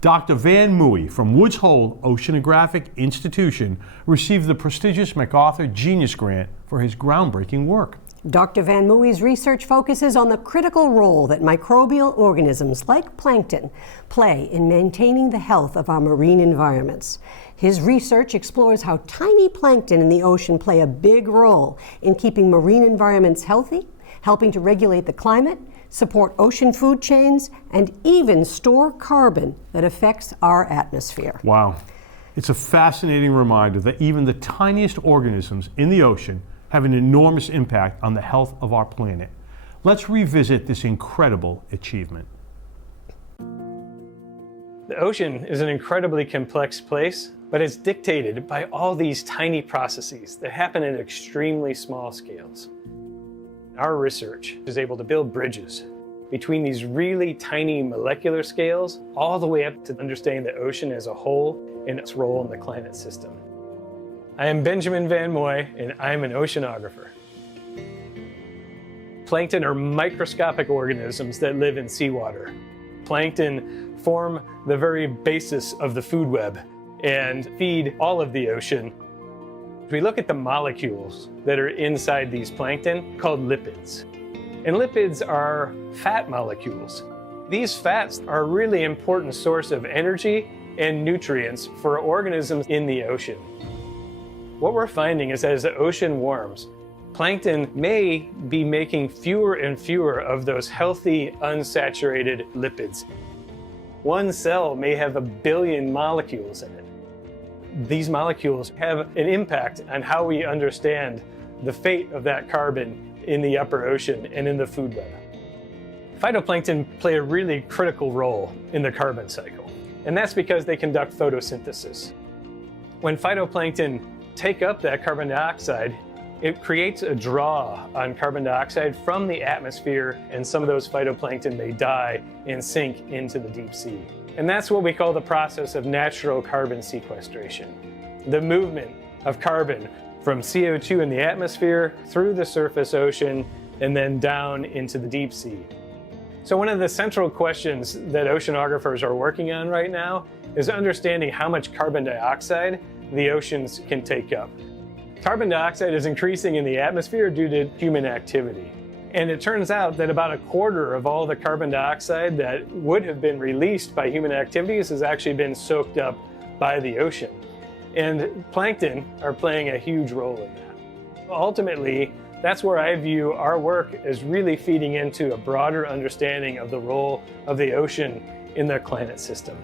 Dr. Van Mooy from Woods Hole Oceanographic Institution received the prestigious MacArthur Genius Grant for his groundbreaking work. Dr. Van Mooy's research focuses on the critical role that microbial organisms like plankton play in maintaining the health of our marine environments. His research explores how tiny plankton in the ocean play a big role in keeping marine environments healthy, helping to regulate the climate, support ocean food chains, and even store carbon that affects our atmosphere. Wow. It's a fascinating reminder that even the tiniest organisms in the ocean have an enormous impact on the health of our planet. Let's revisit this incredible achievement. The ocean is an incredibly complex place, but it's dictated by all these tiny processes that happen at extremely small scales. Our research is able to build bridges between these really tiny molecular scales all the way up to understanding the ocean as a whole and its role in the climate system. I am Benjamin Van Moy, and I'm an oceanographer. Plankton are microscopic organisms that live in seawater. Plankton form the very basis of the food web and feed all of the ocean. We look at the molecules that are inside these plankton called lipids. And lipids are fat molecules. These fats are a really important source of energy and nutrients for organisms in the ocean. What we're finding is that as the ocean warms, plankton may be making fewer and fewer of those healthy, unsaturated lipids. One cell may have 1 billion molecules in it. These molecules have an impact on how we understand the fate of that carbon in the upper ocean and in the food web. Phytoplankton play a really critical role in the carbon cycle, and that's because they conduct photosynthesis. When phytoplankton take up that carbon dioxide, it creates a draw on carbon dioxide from the atmosphere, and some of those phytoplankton may die and sink into the deep sea. And that's what we call the process of natural carbon sequestration. The movement of carbon from CO2 in the atmosphere through the surface ocean and then down into the deep sea. So one of the central questions that oceanographers are working on right now is understanding how much carbon dioxide the oceans can take up. Carbon dioxide is increasing in the atmosphere due to human activity. And it turns out that about 1/4 of all the carbon dioxide that would have been released by human activities has actually been soaked up by the ocean. And plankton are playing a huge role in that. Ultimately, that's where I view our work as really feeding into a broader understanding of the role of the ocean in the climate system.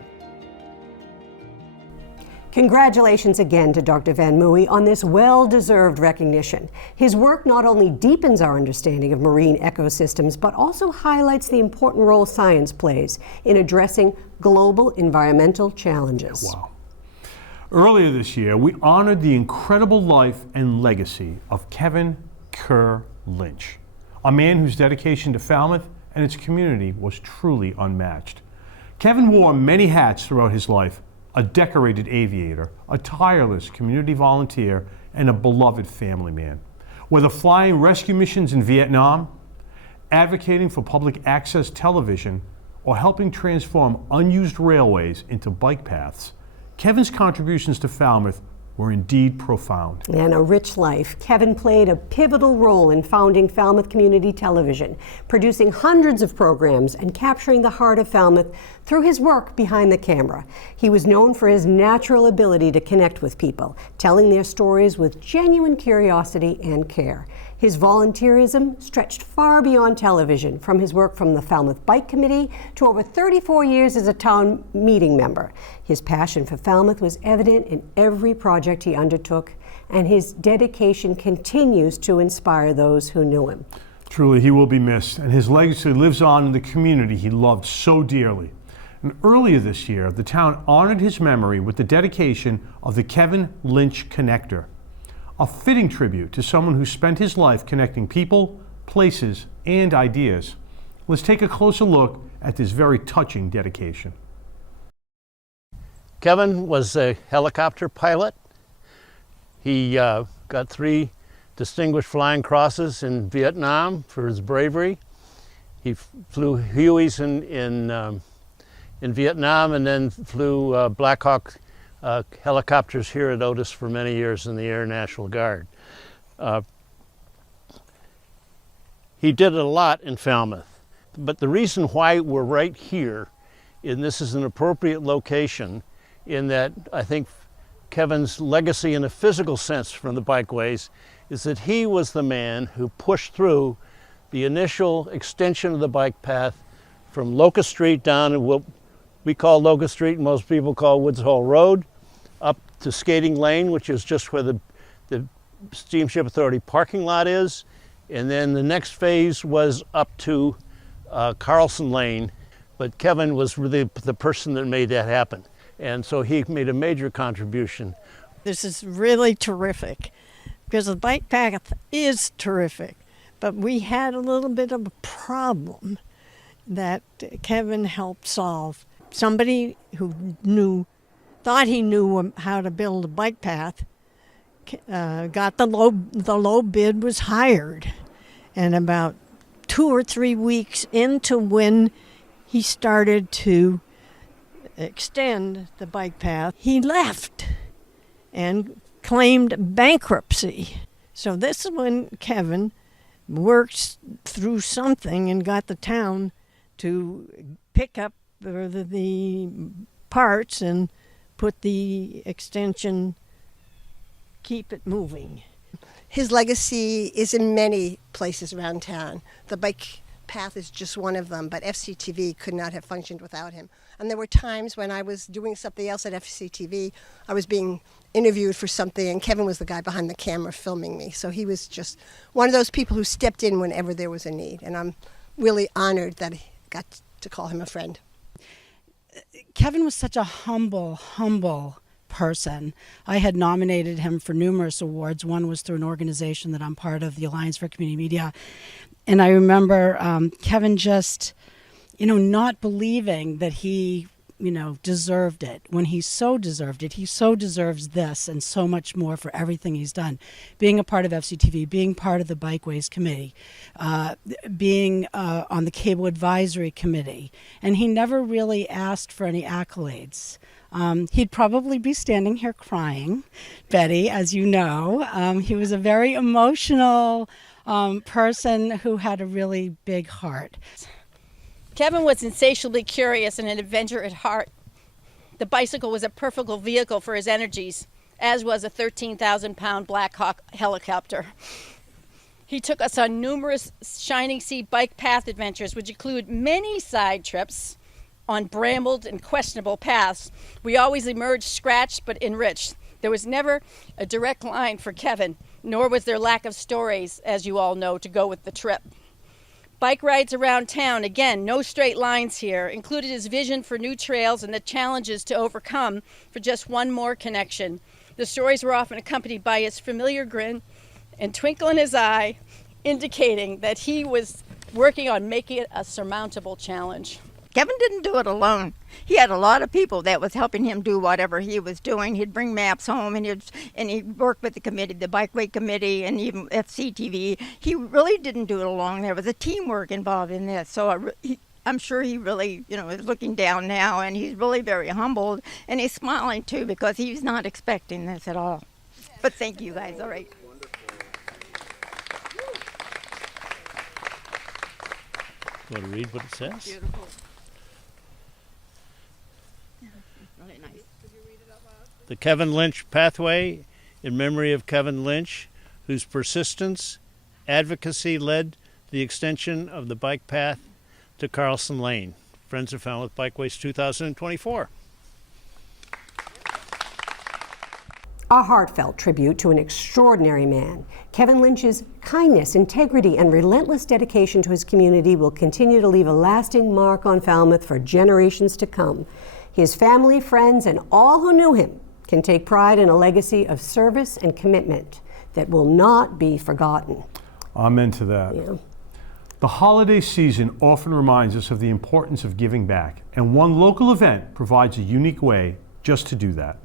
Congratulations again to Dr. Van Mooy on this well-deserved recognition. His work not only deepens our understanding of marine ecosystems, but also highlights the important role science plays in addressing global environmental challenges. Wow. Earlier this year, we honored the incredible life and legacy of Kevin Kerr Lynch, a man whose dedication to Falmouth and its community was truly unmatched. Kevin wore many hats throughout his life: a decorated aviator, a tireless community volunteer, and a beloved family man. Whether flying rescue missions in Vietnam, advocating for public access television, or helping transform unused railways into bike paths, Kevin's contributions to Falmouth were indeed profound. And a rich life. Kevin played a pivotal role in founding Falmouth Community Television, producing hundreds of programs and capturing the heart of Falmouth through his work behind the camera. He was known for his natural ability to connect with people, telling their stories with genuine curiosity and care. His volunteerism stretched far beyond television, from his work from the Falmouth Bike Committee to over 34 years as a town meeting member. His passion for Falmouth was evident in every project he undertook, and his dedication continues to inspire those who knew him. Truly, he will be missed, and his legacy lives on in the community he loved so dearly. And earlier this year, the town honored his memory with the dedication of the Kevin Lynch Connector, a fitting tribute to someone who spent his life connecting people, places, and ideas. Let's take a closer look at this very touching dedication. Kevin was a helicopter pilot. He got 3 distinguished flying crosses in Vietnam for his bravery. He flew Hueys in Vietnam, and then flew Black Hawk helicopters here at Otis for many years in the Air National Guard. He did a lot in Falmouth, but the reason why we're right here, and this is an appropriate location, in that I think Kevin's legacy in a physical sense from the bikeways is that he was the man who pushed through the initial extension of the bike path from Locust Street down to what we call Locust Street and most people call Woods Hole Road, up to Skating Lane, which is just where the Steamship Authority parking lot is. And then the next phase was up to Carlson Lane. But Kevin was really the person that made that happen. And so he made a major contribution. This is really terrific because the bike path is terrific. But we had a little bit of a problem that Kevin helped solve. Somebody who thought he knew how to build a bike path, got the low bid, was hired. And about 2 or 3 weeks into when he started to extend the bike path, he left and claimed bankruptcy. So this is when Kevin worked through something and got the town to pick up the parts and put the extension, keep it moving. His legacy is in many places around town. The bike path is just one of them, but FCTV could not have functioned without him. And there were times when I was doing something else at FCTV, I was being interviewed for something, and Kevin was the guy behind the camera filming me. So he was just one of those people who stepped in whenever there was a need, and I'm really honored that I got to call him a friend. Kevin was such a humble person. I had nominated him for numerous awards. One was through an organization that I'm part of, the Alliance for Community Media. And I remember Kevin just, not believing that he, deserved it when he so deserved it. He so deserves this and so much more for everything he's done. Being a part of FCTV, being part of the Bikeways Committee, being on the Cable Advisory Committee. And he never really asked for any accolades. He'd probably be standing here crying, Betty, as you know. He was a very emotional person who had a really big heart. Kevin was insatiably curious and an adventurer at heart. The bicycle was a perfect vehicle for his energies, as was a 13,000-pound Black Hawk helicopter. He took us on numerous Shining Sea bike path adventures, which include many side trips on brambled and questionable paths. We always emerged scratched but enriched. There was never a direct line for Kevin, nor was there lack of stories, as you all know, to go with the trip. Bike rides around town, again, no straight lines here, included his vision for new trails and the challenges to overcome for just one more connection. The stories were often accompanied by his familiar grin and twinkle in his eye, indicating that he was working on making it a surmountable challenge. Kevin didn't do it alone. He had a lot of people that was helping him do whatever he was doing. He'd bring maps home, and he'd work with the committee, the Bikeway Committee, and even FCTV. He really didn't do it alone. There was a teamwork involved in this. So I'm sure he really, is looking down now, and he's really very humbled, and he's smiling too because he's not expecting this at all. But thank you guys. All right. Want to read what it says? Beautiful. The Kevin Lynch Pathway in memory of Kevin Lynch, whose persistence, advocacy led the extension of the bike path to Carlson Lane. Friends of Falmouth Bikeways 2024. A heartfelt tribute to an extraordinary man. Kevin Lynch's kindness, integrity, and relentless dedication to his community will continue to leave a lasting mark on Falmouth for generations to come. His family, friends, and all who knew him can take pride in a legacy of service and commitment that will not be forgotten. Amen to that. Yeah. The holiday season often reminds us of the importance of giving back, and one local event provides a unique way just to do that.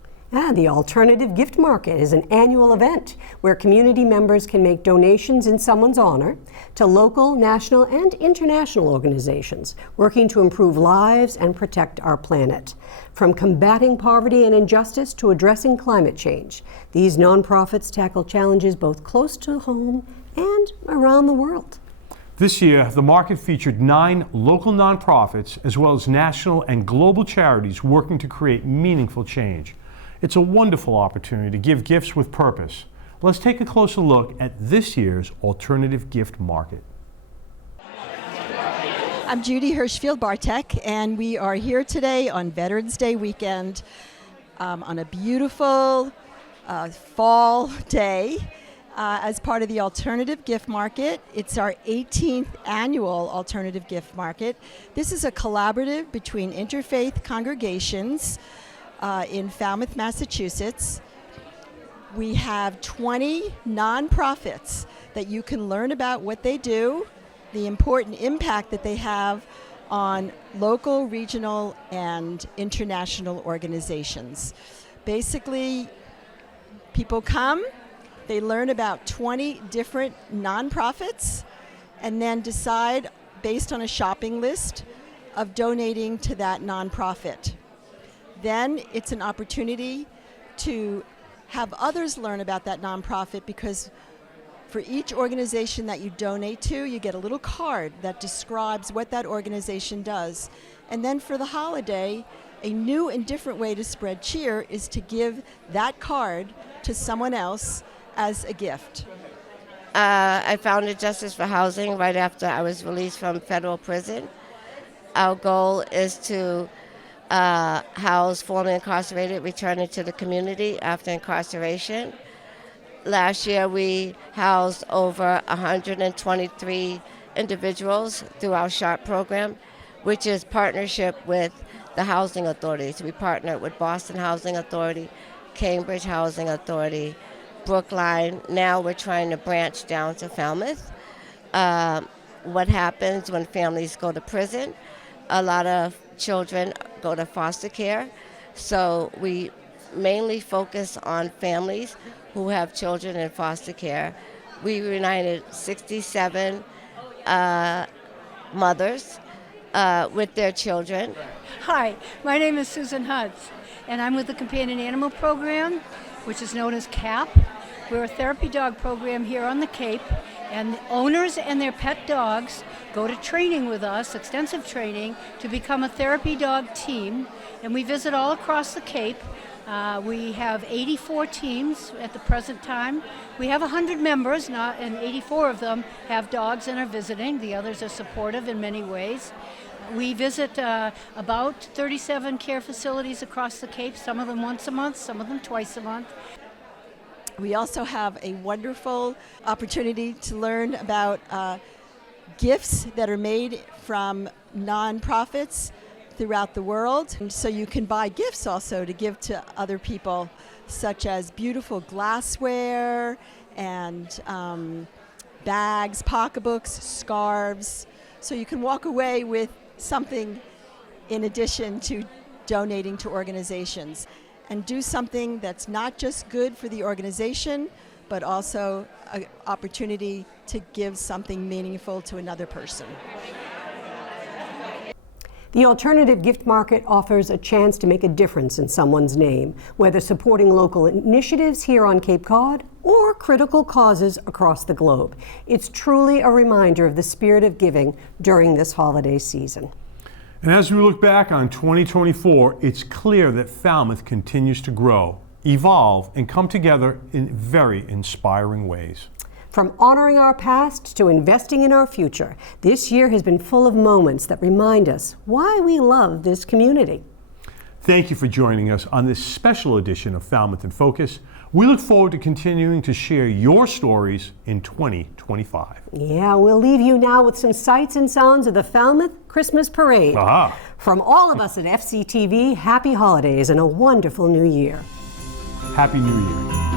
The Alternative Gift Market is an annual event where community members can make donations in someone's honor to local, national, and international organizations working to improve lives and protect our planet. From combating poverty and injustice to addressing climate change, these nonprofits tackle challenges both close to home and around the world. This year, the market featured 9 local nonprofits as well as national and global charities working to create meaningful change. It's a wonderful opportunity to give gifts with purpose. Let's take a closer look at this year's Alternative Gift Market. I'm Judy Hirschfield Bartek, and we are here today on Veterans Day weekend on a beautiful fall day as part of the Alternative Gift Market. It's our 18th annual Alternative Gift Market. This is a collaborative between interfaith congregations in Falmouth, Massachusetts. We have 20 nonprofits that you can learn about what they do, the important impact that they have on local, regional, and international organizations. Basically, people come, they learn about 20 different nonprofits, and then decide, based on a shopping list, of donating to that nonprofit. Then it's an opportunity to have others learn about that nonprofit, because for each organization that you donate to, you get a little card that describes what that organization does. And then for the holiday, a new and different way to spread cheer is to give that card to someone else as a gift. I founded Justice for Housing right after I was released from federal prison. Our goal is to house formerly incarcerated returning to the community after incarceration. Last year we housed over 123 individuals through our SHARP program, which is partnership with the housing authorities. We partnered with Boston Housing Authority, Cambridge Housing Authority, Brookline. Now we're trying to branch down to Falmouth. What happens when families go to prison? A lot of children go to foster care, so we mainly focus on families who have children in foster care. We reunited 67 mothers with their children. Hi, my name is Susan Hutz, and I'm with the Companion Animal Program, which is known as CAP. We're a therapy dog program here on the Cape, and the owners and their pet dogs go to training with us, extensive training, to become a therapy dog team, and we visit all across the Cape. We have 84 teams at the present time. We have 100 members, and 84 of them have dogs and are visiting. The others are supportive in many ways. We visit about 37 care facilities across the Cape, some of them once a month, some of them twice a month. We also have a wonderful opportunity to learn about gifts that are made from nonprofits throughout the world. And so you can buy gifts also to give to other people, such as beautiful glassware and bags, pocketbooks, scarves. So you can walk away with something in addition to donating to organizations, and do something that's not just good for the organization, but also an opportunity to give something meaningful to another person. The Alternative Gift Market offers a chance to make a difference in someone's name, whether supporting local initiatives here on Cape Cod or critical causes across the globe. It's truly a reminder of the spirit of giving during this holiday season. And as we look back on 2024, it's clear that Falmouth continues to grow, evolve, and come together in very inspiring ways. From honoring our past to investing in our future, this year has been full of moments that remind us why we love this community. Thank you for joining us on this special edition of Falmouth in Focus. We look forward to continuing to share your stories in 2025. Yeah, we'll leave you now with some sights and sounds of the Falmouth Christmas Parade. Aha. From all of us at FCTV, happy holidays and a wonderful new year. Happy New Year.